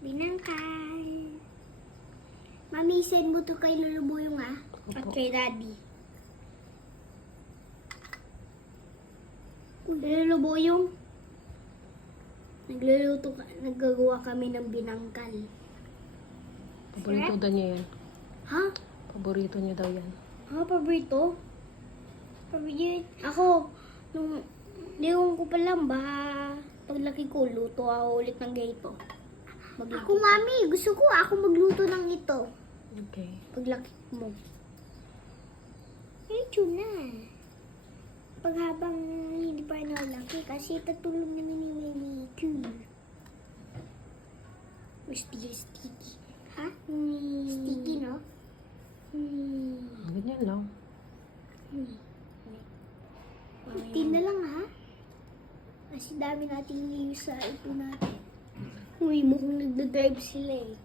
Binangkal. Mami, send mo to kay Lolo Boyong at Opo. kay Daddy. Lolo Boyong, naggagawa kami ng binangkal. Paborito daw niya yan. Ha? Paborito niya daw yan. Paborito? Paborito? Ako, nung ko pa lang, baka paglaki ko, luto ako ulit ng ganito. Ako, Mami, gusto ko ako magluto ng ito. Okay. Paglaki mo. Ito na. Pag habang hindi pa nalaki, kasi tatulong namin ni Mami ito. Sticky. Ha? Sticky, no? Ganyan lang. Ito na lang, ha? Kasi dami nating use sa ito natin. Uy, mukhang nagdadrive sila eh.